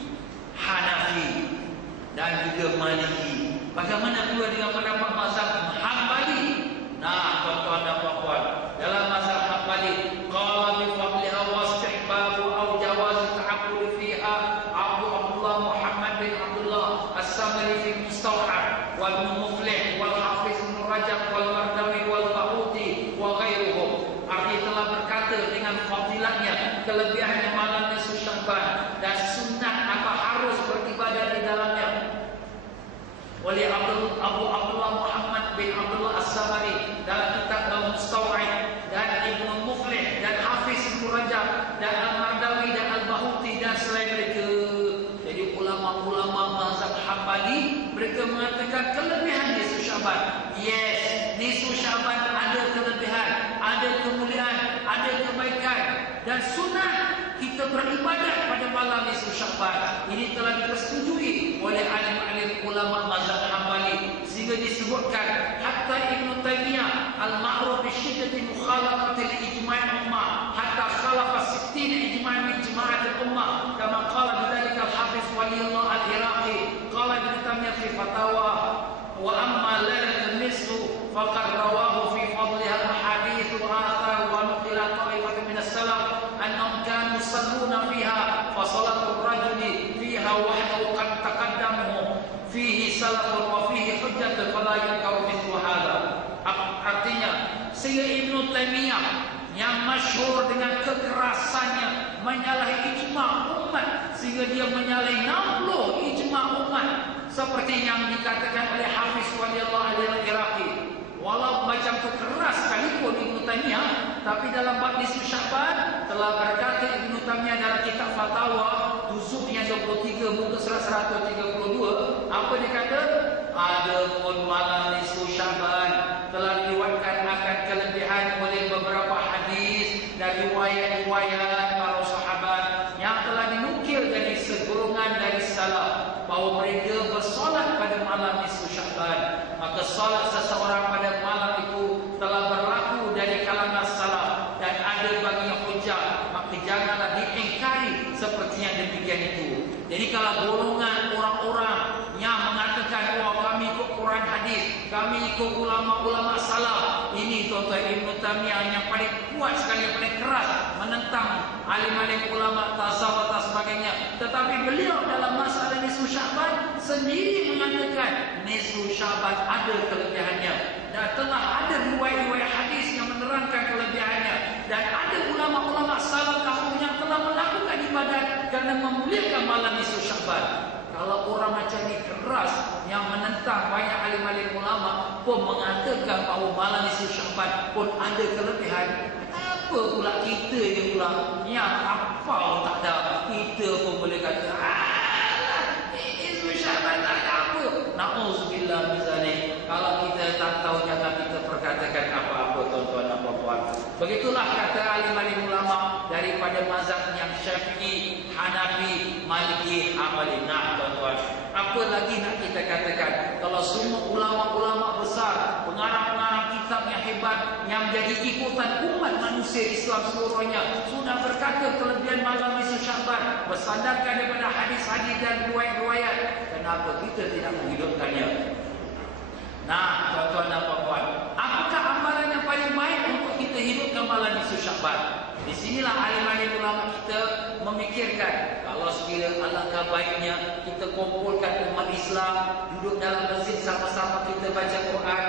Hanafi dan juga Maliki. Bagaimana pula dengan pendapat mazhab Hambali? Nah, tuan-tuan dan puan-puan, dalam mazhab Hambali, qala bi fadliha wa istihbab aw jawaz ta'abbud fiha Abu Abdullah Muhammad bin Abdullah As-Samari fi Mustawhar wal Muflih wal Hafiz Ibn Rajab wal Mardawi wal Bahuti wa ghairuhum. Arti telah berkata dengan fadilatnya, kelebihannya malam nisfu Sya'ban dan sunat apa harus beribadat di dalamnya. Oleh Abu Abdullah Muhammad bin Abdullah As-Samari dalam kitab Al-Mustaw'id, dan Ibnu Muflih dan Hafiz Ibn Rajab dan Al-Mardawi dan Al-Bahuti dan selain mereka. Jadi ulama-ulama mazhab Hambali mereka mengatakan kelebihan nisfu Sya'ban. Yes, nisfu Sya'ban ada kelebihan, ada kemuliaan, ada kebaikan dan sunat kita beribadat pada malam nisfu Sya'ban. Ini telah dipersetujui oleh alim-alim ulama mazhab Hambali, sehingga disebutkan hatta Ibn Taymiyah al-ma'ruf bi syiddati mukhalafati al-ijma' ummah hatta khalafa 60 ijma' min ijma'at al-ummah kama qala bidzalika al-hafiz waliyullah al-Iraqi qala Ibn Taymiyah fi fatawa wa amma lailatul nisfu faqad rawahu fi fadliha al-hadits wa athar wa nuqila ta'ifatan min as-salaf annahum kanu yusalluna fiha fa salatul rajuli fiha wahdahu qad taqaddamu fihi salafun wa fihi hujjatun fala yunkaru mithlu hadha. Artinya, sehingga Ibn Taymiyah yang masyhur dengan kekerasannya menyalahi ijma' umat, sehingga dia menyalahi 60 ijma' umat, seperti yang dikatakan oleh Hafiz Waliyullah al-Iraqi. Walau macam tu keras sekalipun Ibn Taymiyah, tapi dalam bab nisfu Sya'ban telah berkata Ibn Taymiyah dalam kitab Fatawa juzuk yang 23 muka surat 132, apa dia kata? Ada pun malam nisfu Sya'ban telah diriwayatkan akan kelebihan oleh beberapa hadis dan riwayat-riwayat para sahabat yang telah dinukil dari segolongan dari salaf bahawa mereka bersolat pada malam nisfu Sya'ban. Maka solat seseorang pada malam itu telah berlaku dari kalangan salaf dan ada baginya hujah, maka janganlah diingkari seperti yang demikian itu. Jadi kalau golongan orang-orang yang mengatakan kami ikut Quran hadis, kami ikut ulama-ulama salaf, ini tuan-tuan Ibn Taymiyah yang paling kuat sekali, yang paling keras menentang alim-alim ulama tasawuf dan sebagainya. Tetapi beliau dalam masalah nisfu Sya'ban sendiri mengatakan nisfu Sya'ban ada kelebihannya dan telah ada riwayat-riwayat hadis yang menerangkan kelebihannya, dan ada ulama-ulama salaf dahulu yang telah melakukan ibadat kerana memuliakan malam nisfu Sya'ban. Kalau orang macam ni keras yang menentang banyak alim-alim ulama pun mengatakan bahawa malam nisfu Sya'ban pun ada kelebihan, apa pula kita ni pula yang apa tak ada, kita pun boleh kata nisfu Sya'ban tak ada apa. Na'udzubillah min zalik. Kalau kita tak tahu, jangan kita perkatakan apa-apa tuan-tuan dan puan-puan. Begitulah kata alim-alim ulama daripada mazhab yang Syafi'i, Hanafi, Maliki, Hambali. Nah tuan-tuan, apa lagi nak kita katakan? Kalau semua ulama-ulama besar, pengarang-pengarang kitab yang hebat yang menjadi ikutan umat manusia Islam seluruhnya sudah berkata kelebihan malam nisfu Sya'ban bersandarkan daripada hadis-hadis dan riwayat-riwayat, kenapa kita tidak menghidupkannya? Nah, tuan-tuan dan puan-puan, apakah amalan yang paling baik untuk kita hidupkan malam nisfu Sya'ban? Di sinilah alim-alim ulama kita memikirkan, kalau sekiranya alangkah baiknya kita kumpulkan umat Islam duduk dalam masjid sama-sama kita baca Quran.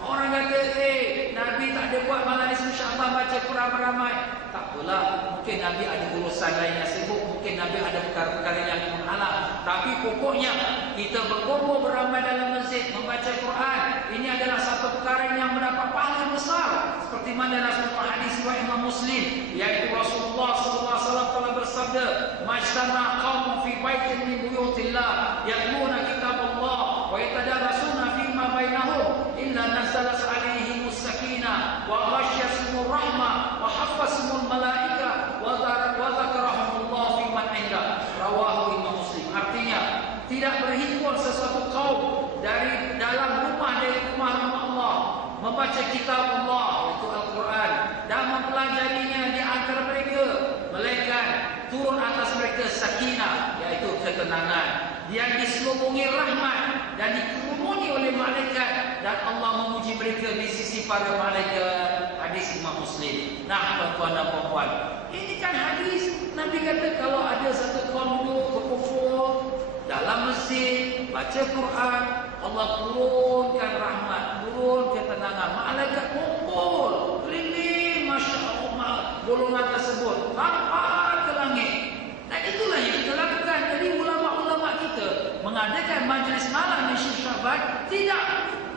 Orang kata, Nabi tak ada buat malam nisfu Sya'ban baca Quran beramai. Tak apalah, mungkin Nabi ada urusan lain yang sibuk, mungkin Nabi ada perkara-perkara yang menghalang. Tapi pokoknya kita berkumpul beramai dalam masjid membaca Quran, ini adalah satu perkara yang mendapat pahala besar. Seperti mana dalam satu hadis riwayat Imam Muslim, yaitu Rasulullah SAW telah bersabda, "Majtama qaumun fi baitin min buyutillah yatluna kitabullah wa yatadarasuna fima bainahum illa nazalat alaihimus sakinah wa ghasyiyatuhumur rahmah wa haffazahumul malaika wa dzakarahumullah fi man inda. Rawahu Imam Muslim. Artinya, tidak berhimpun sesuatu kaum dari dalam rumah Allah membaca kitab Allah, itu Al-Quran, dan mempelajarinya di antara mereka, melainkan turun atas mereka sakinah, yaitu ketenangan, yang diselubungi rahmat dan dikerumuni oleh malaikat, dan Allah memuji mereka di sisi para malaikat. Hadis Imam Muslim. Nah, tuan-tuan dan puan, ini kan hadis Nabi kata kalau ada satu kaum duduk berkumpul dalam masjid baca Quran, Allah turunkan rahmat, turun ketenangan, malaikat kumpul keliling, masya Allah, golongan tersebut sampai ke langit. Dan itulah yang kita lakukan. Jadi ulama-ulama kita mengadakan majlis malam nisfu Syaban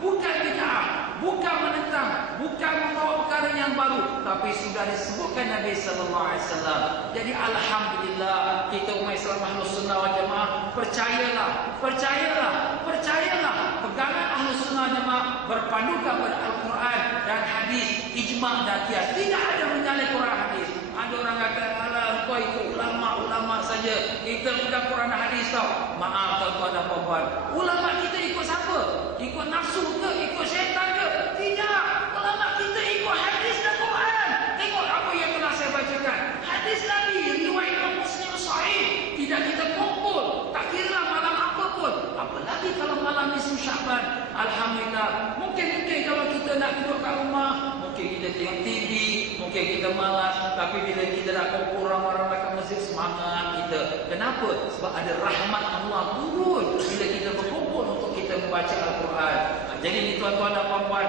bukan bid'ah, bukan menentang, bukan membawa perkara yang baru, tapi sudah disebutkan Nabi sallallahu alaihi wasallam. Jadi alhamdulillah kita umat Islam Ahlus Sunnah wal Jamaah percayalah pegangan Ahlus Sunnah wal Jamaah berpandukan pada Al-Quran dan hadis, ijma' dan qiyas. Tidak ada menyalahkan Quran hadis. Ada orang kata alah kau ikut ulama saja, kita bukan Quran dan hadis tau. Maaf tuan-tuan dan puan-puan, ulama kita ikut siapa? Ikut nafsu ke? Ikut syaitan ke? Tidak. Ulama kita ikut hadis dan Quran. Tengok apa yang telah saya bacakan. Hadis Nabi, riwayat Imam Muslim sahih. Tidak kita kumpul, tak kira malam apa pun. Apalagi kalau malam nisfu Syaban. Alhamdulillah. Mungkin kalau kita nak duduk kat rumah, mungkin kita tengok TV, mungkin kita malas. Tapi bila kita nak kumpul ramai-ramai kat masjid, semangat kita. Kenapa? Sebab ada rahmat Allah turun bila kita berkumpul untuk kita membaca Al-Quran. Jadi ni tuan-tuan dan puan-puan,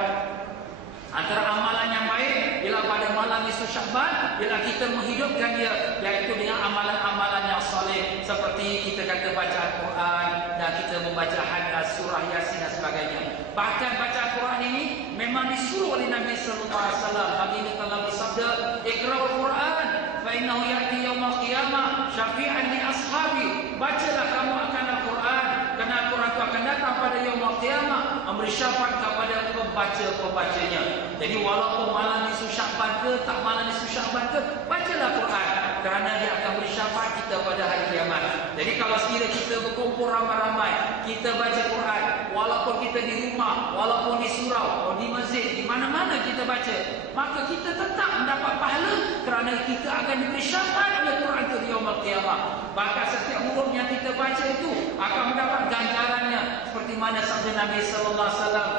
antara amalan yang baik bila pada malam nisfu Syaban, bila kita menghidupkan dia, iaitu dengan amalan-amalan yang soleh, seperti kita kata baca Al-Quran dan kita membaca hadis, surah Yasin dan sebagainya. Bahkan baca Al-Quran ini memang disuruh oleh Nabi sallallahu alaihi wasallam. Baginda telah bersabda, "Iqra'ul Quran fa innahu ya'ti yaumil qiyamah syafi'an li ashabi." Bacalah kamu akan Al-Quran, kerana Al-Quran itu akan datang pada yaumil qiyamah memberi syafaat kepada pembaca-pembacanya. Jadi walaupun malam nisfu Syaban ke tak malam nisfu Syaban ke, bacalah Quran, kerana dia akan beri syafaat kita pada hari kiamat. Jadi kalau sekiranya kita berkumpul ramai-ramai, kita baca Quran, walaupun kita di rumah, walaupun di surau, di masjid, di mana-mana kita baca, maka kita tetap mendapat pahala, kerana kita akan diberi syafaat oleh Quran itu di yaumil qiyamah. Bahkan setiap huruf yang kita baca itu akan mendapat ganjarannya, seperti mana sabda Nabi sallallahu alaihi wasallam,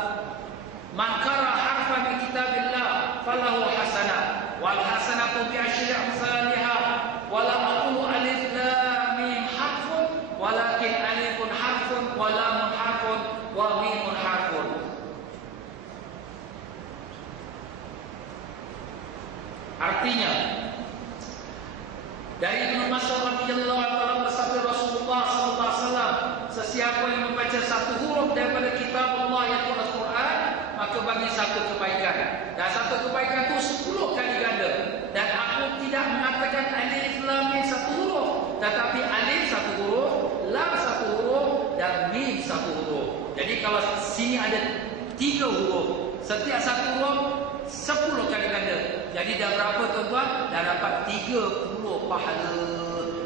"Man qara harfan min kitabillah falahu hasanah wal hasanatu bi asyri amsalha wa la aqulu alif lam mim harfun walakin alifun harfun wa lamun harfun wa mimun harfun." Artinya, dari Ibnu Mas'ud radhiyallahu anhu bersabda Rasulullah sallallahu alaihi wasallam, sesiapa yang membaca satu huruf daripada kitab Allah yaitu Al-Quran, maka bagi satu kebaikan, dan satu kebaikan itu 10 kali ganda. Dan aku tidak mengatakan alif lam mim satu huruf, tetapi alif satu huruf, lam satu huruf, dan mim satu huruf. Jadi kalau sini ada 3 huruf, setiap satu huruf 10 kali ganda. Jadi dah berapa tuan-tuan? Dah dapat 30 pahala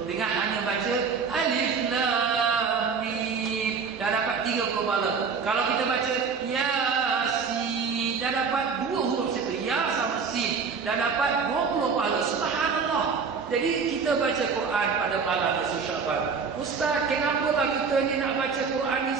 dengan hanya baca alif lam mim. Dah dapat 30 pahala. Kalau kita baca Yasin, dah dapat 2 huruf situ, ya sama sin, dah dapat 20 pahala. Subhanallah. Jadi kita baca Quran pada malam nisfu Syaban. Ustaz, kenapa kita ni nak baca Quran ni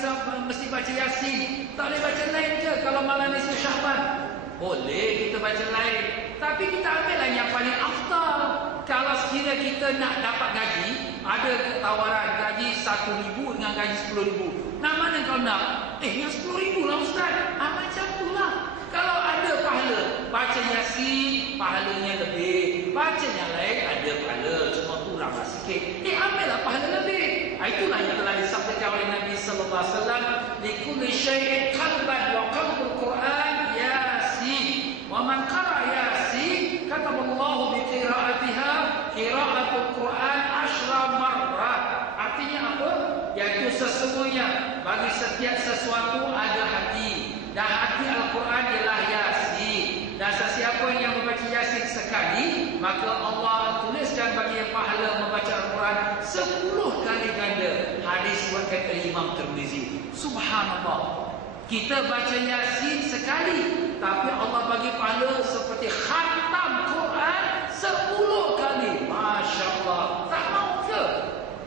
mesti baca Yasin? Tak boleh baca lain ke kalau malam nisfu Syaban? Boleh kita baca lain, tapi kita ambillah yang paling afdal. Kalau sekiranya kita nak dapat gaji, ada tawaran gaji 1,000 dengan gaji 10,000. Nah, mana kau nak? Yang 10,000 lah Ustaz. Macam tu lah. Kalau ada pahala, baca Yasin, pahalanya lebih. Baca yang lain, ada pahala, cuma kurang sikit. Ambillah pahala lebih. Itulah yang telah disabdakan oleh Nabi sallallahu alaihi wasallam, "Likulli syai'in qalban wa qalbul Quran Yasin. Wa man qara Yasin kataballahu bi qira'atiha qira'atul Quran asyra marrat." Artinya apa? Yaitu sesungguhnya bagi setiap sesuatu ada hati. Dan arti Al-Quran ialah Yasin. Dan sesiapa yang membaca Yasin sekali, maka Allah tuliskan bagi yang pahala membaca Al-Quran 10 kali ganda. Hadis riwayat oleh Imam Tirmizi. Subhanallah. Kita baca Yasin sekali, tapi Allah bagi pahala seperti khatam Quran 10 kali. Masya Allah. Tak mahu ke?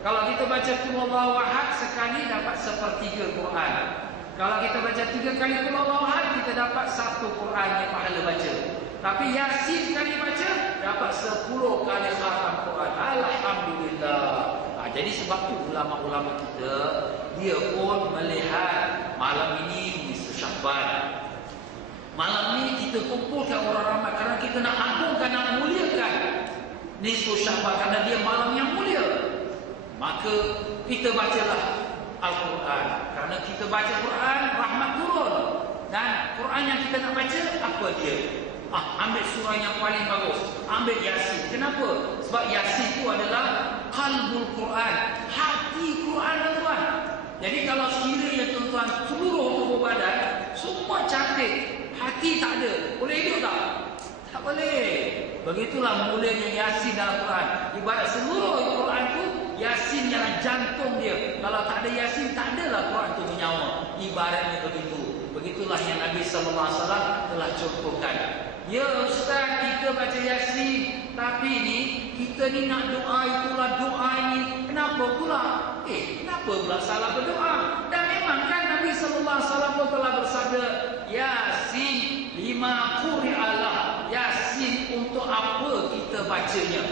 Kalau kita baca Qul Huwallahu Ahad sekali, dapat sepertiga Quran. Kalau kita baca 3 kali Qul Huwallahu Ahad, kita dapat 1 Quran yang pahala baca. Tapi Yasin sekali baca, dapat 10 kali khatam Quran. Alhamdulillah. Jadi sebab tu ulama-ulama kita, dia pun melihat malam ini nisfu Sya'ban. Malam ni kita kumpulkan orang ramai kerana kita nak agungkan, nak muliakan nisfu Sya'ban, kerana dia malam yang mulia. Maka kita bacalah Al-Quran. Kerana kita baca Quran, rahmat turun. Dan Quran yang kita nak baca, apa dia? Ambil surah yang paling bagus. Ambil Yasin. Kenapa? Sebab Yasin itu adalah qalbul Quran, hati Quran, tuan-tuan. Jadi kalau sekiranya tuan-tuan seluruh tubuh badan semua cantik, hati tak ada, boleh hidup tak? Tak boleh. Begitulah mulanya Yasin dalam Quran. Ibarat seluruh Quran tu, Yasin ialah jantung dia. Kalau tak ada Yasin, tak adalah Quran itu menyawa. Ibaratnya begitu. Begitulah yang Nabi SAW telah contohkan. Ya Ustaz, kita baca Yasin, tapi ni kita ni nak doa itulah doa ini. Kenapa pula? Kenapa pula salah berdoa? Dan memang kan Nabi SAW telah bersabda, Yasin lima quri'alah. Yasin untuk apa kita bacanya?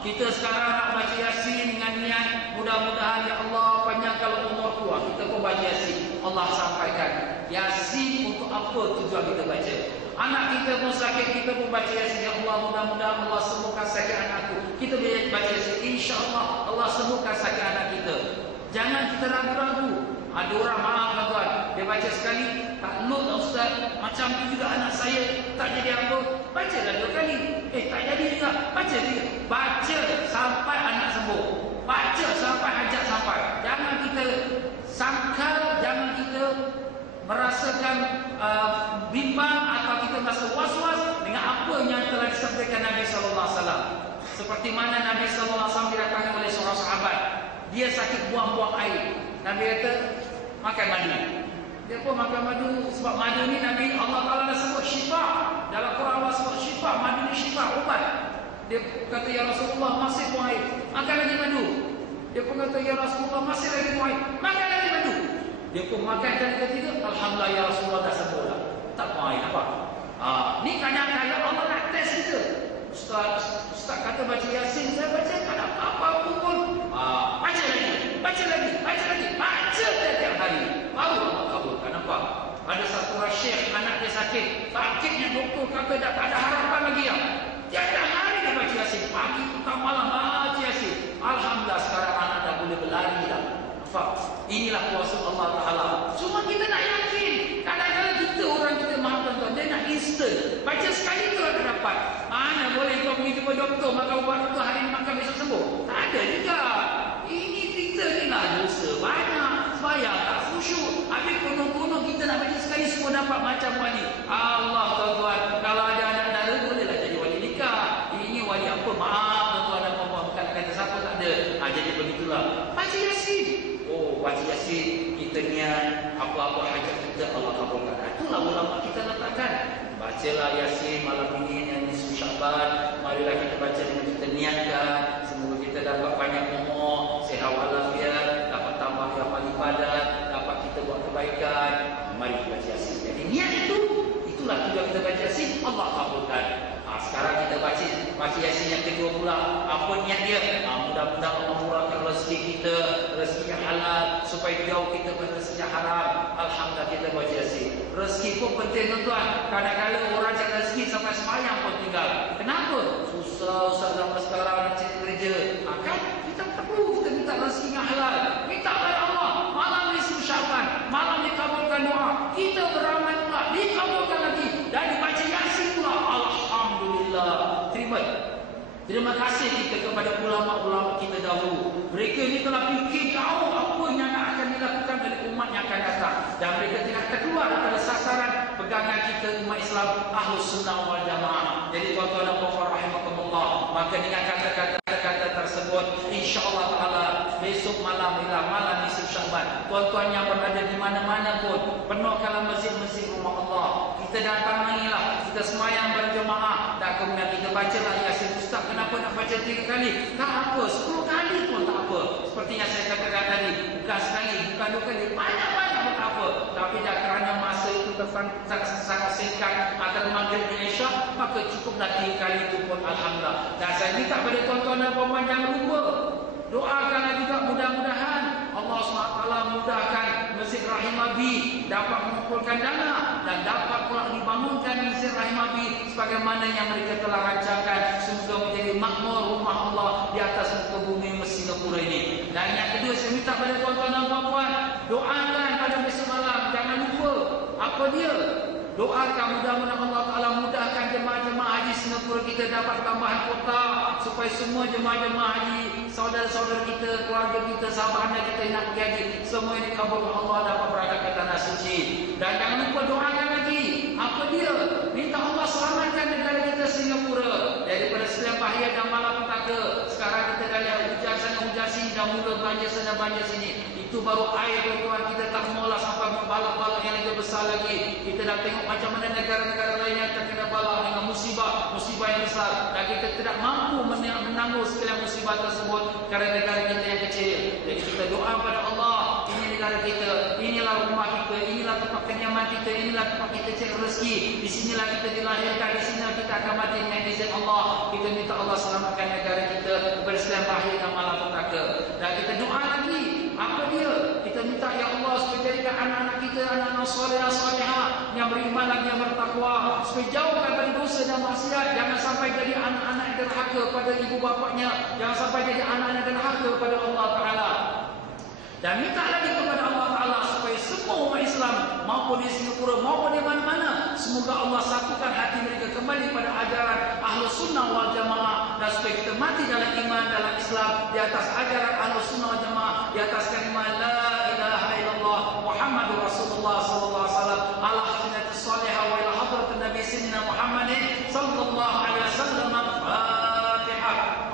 Kita sekarang nak baca Yasin dengan niat mudah-mudahan ya Allah panjangkan umur tua. Kita pun baca Yasin. Allah sampaikan Yasin untuk apa tujuan kita baca. Anak kita pun sakit, kita pun baca Yasin. Ya Allah, mudah-mudahan Allah sembuhkan sakit anakku. Kita baca Yasin, insya-Allah Allah sembuhkan sakit anak kita. Jangan kita ragu-ragu. Ada orang maaf tuan-tuan, dia baca sekali, tak load Ustaz, macam tu juga anak saya, tak jadi apa. Bacalah 2 kali. Tak jadi juga. Baca dia. Baca sampai anak sembuh. Baca sampai hajat sampai. Jangan kita sangkal, jangan kita merasakan bimbang atau kita merasa was-was dengan apa yang telah disampaikan Nabi SAW. Seperti mana Nabi SAW didatangi oleh seorang sahabat, dia sakit buang-buang air. Nabi kata makan madu. Dia pun makan madu. Sebab madu ni Nabi Allah Ta'ala dah sebut syifa. Dalam Quran Allah sebut syifa. Madu ni syifa, ubat. Dia kata ya Rasulullah masih buang air, makan lagi madu. Dia pun kata ya Rasulullah masih lagi buang air, makan lagi madu. Dia pun makan kali ketiga, alhamdulillah ya Rasulullah dah sembuh dah. Tak buang air apa. Ni kadang-kadang Allah nak test kita. Ustaz kata baca Yasin, saya baca tak ada apa-apa pun. Baca lagi, baca lagi, baca lagi, baca setiap hari. Baru Allah kabulkan. Nampak? Ada satu orang syekh, anak dia sakit. Sakitnya doktor kata dah tak ada harapan lagi ya. Tiap hari dia baca Yasin, pagi, petang, malam baca Yasin. Alhamdulillah sekarang anak dah boleh berlari dah. Inilah kuasa Allah Ta'ala. Cuma kita nak yakin. Kadang-kadang kita, orang kita maaf tuan-tuan, dia nak instant. Baca sekali tu akan dapat. Mana boleh kau pergi jumpa doktor, makan ubat doktor, hari ini makan besok sembuh. Tak ada juga. Ini kita ni lah dosa banyak. Bayar tak khusyuk. Habis konon-konon kita nak baca sekali semua dapat macam wali. Allah tuan-tuan, kalau ada anak dara bolehlah jadi wali nikah. Ini wali apa? Maaf tuan-tuan dan puan-puan, bukan kata siapa tak ada. Jadi begitulah. Baca Yasin. Baca Yasin, kita niat apa-apa hajat kita Allah kabulkan. Itulah ulama kita letakkan. Bacalah Yasin malam ini yang nisfu Sya'ban. Marilah kita baca dengan kita niatkan. Semoga kita dapat banyak umur, sihat walafiat, dapat tambah amal ibadat, dapat kita buat kebaikan. Mari kita baca Yasin. Jadi niat itulah tujuan kita baca Yasin, Allah kabulkan. Sekarang kita baca Yasin yang kedua pula. Apa niat dia? Mudah-mudahan Allah murahkan rezeki kita, rezeki yang halal, supaya jauh kita dari rezeki yang haram. Alhamdulillah kita baca Yasin. Rezeki pun penting tuan-tuan. Kadang-kadang orang cari rezeki sampai semayang pun tinggal. Kenapa? Susah Ustaz zaman sekarang nak cari kerja. Kan kita perlu kita minta rezeki yang halal. Minta kepada Allah. Malam ni Sya'ban, malam dikabulkan doa. Kita beramal pula, dikabulkan lagi. Dan dibaca Yasin pula. Alhamdulillah. Terima kasih kita kepada ulama-ulama kita dahulu. Mereka ni telah fikir jauh apa yang akan dilakukan oleh umat yang akan datang dan mereka tidak terkeluar daripada sasaran pegangan kita umat Islam Ahlus Sunnah wal Jamaah. Jadi tuan-tuan dan puan-puan rahimakumullah, maka dengan kata-kata tersebut, insya-Allah taala besok malam ialah malam nisfu Syaban. Tuan-tuan yang berada di mana-mana pun, penuhkanlah masjid-masjid rumah Allah. Kita datang mengilah, kita semayang berjemaah dan kemudian kita bacalah Yasin. Ustaz, kenapa nak baca 3 kali? Tak apa, 10 kali pun tak apa. Seperti yang saya katakan tadi, bukan sekali, bukan 2 kali, banyak-banyak pun tak apa. Tapi dah kerana masa itu sangat singkat antara maghrib dan isyak, maka cukuplah 3 kali itu pun alhamdulillah. Dan saya minta pada tuan-tuan dan puan-puan jangan lupa doakanlah juga, mudah-mudahan Allah SWT mudahkan Masjid Rahim Abi dapat mengumpulkan dana dan dapat pula dibangunkan Masjid Rahim Abi sebagaimana yang mereka telah rancangkan, semoga menjadi makmur rumah Allah di atas muka bumi Singapura ini. Dan yang kedua, saya minta pada tuan-tuan dan puan-puan, doakan pada besok malam, jangan lupa apa dia? Doakan mudah-mudahan Allah Ta'ala mudahkan jemaah-jemaah haji Singapura kita dapat tambahan kuota supaya semua jemaah-jemaah haji, saudara-saudara kita, keluarga kita, sahabat anda kita yang nak pergi haji, semua ini kabulkan Allah dapat berangkat ke tanah suci. Dan jangan lupa doakan lagi, apa dia? Minta Allah selamatkan negara kita Singapura daripada segala bahaya dan malapetaka. Sekarang kita dah lihat hujan sana hujan sini, dah mula banjir sana banjir sini. Itu baru air tuan-tuan, kita tak maulah sampai balak-balak yang lebih besar lagi. Kita dah tengok macam mana negara-negara lain yang terkena balak dengan musibah yang besar, dan kita tidak mampu menanggung segala musibah tersebut kerana negara kita yang kecil. Jadi kita doa pada Allah, ini negara kita, inilah rumah kita, inilah tempat kediaman kita, inilah tempat kita cari rezeki, di sinilah kita dilahirkan, di sinilah kita akan mati dengan izin Allah. Kita minta Allah selamatkan negara kita daripada segala bahaya dan malapetaka. Dan kita doa lagi, apa dia? Kita minta ya Allah supaya jadikan anak-anak kita anak-anak soleh-solehah yang beriman lagi, yang bertakwa, supaya jauhkan dari dosa dan maksiat. Jangan sampai jadi anak-anak yang derhaka pada ibu bapanya, jangan sampai jadi anak-anak yang derhaka kepada Allah Ta'ala. Dan minta lagi kepada Allah Ta'ala supaya semua umat Islam maupun di Singapura maupun di mana-mana, semoga Allah satukan hati mereka kembali pada ajaran Ahlus Sunnah wal Jamaah, dan supaya kita mati dalam iman, dalam Islam, di atas ajaran Ahlus Sunnah wal Jamaah, di atas kalimah la ilaha illallah Muhammadur Rasulullah sallallahu alaihi wasallam, ala sunnati salihah wa ila hadratin Nabi Sayyidina Muhammadin sallallahu alaihi wasallam. Al-Fatihah.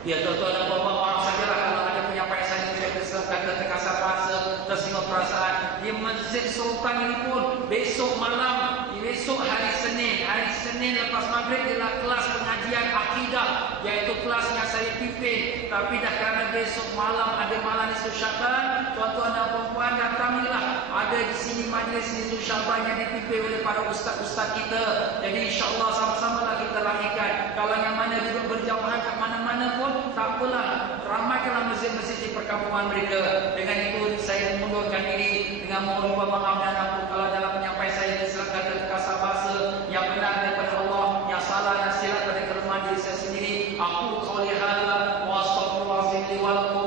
Ya tuan-tuan dan puan-puan, maaf sajalah kalau ada penyampaian saya tidak kata terkasar bahasa, tersinggung perasaan. Di Masjid Sultan ini pun besok malam, besok hari Senin lepas maghrib ialah kelas pengajian akidah, iaitu kelas yang saya pimpin. Tapi dah kerana besok malam ada malam nisfu Syaban, tuan-tuan dan puan-puan datanglah. Ada di sini majlis nisfu Syaban yang dipimpin oleh para ustaz-ustaz kita. Jadi insya-Allah sama-samalah kita rahaikan. Kalau yang mana duduk berjauhan kat mana-mana pun tak apalah, ramaikanlah masjid-masjid di perkampungan mereka. Dengan itu saya mengundurkan diri dengan mohon maaf dan ampun kalau dalam penyampaian saya tersilakan terkasar bahasa. Yang benar daripada Allah, yang salah dan silap dari kelemahan diri saya sendiri. Aku qauli hadza wa astaghfirullahalazim li wa lakum.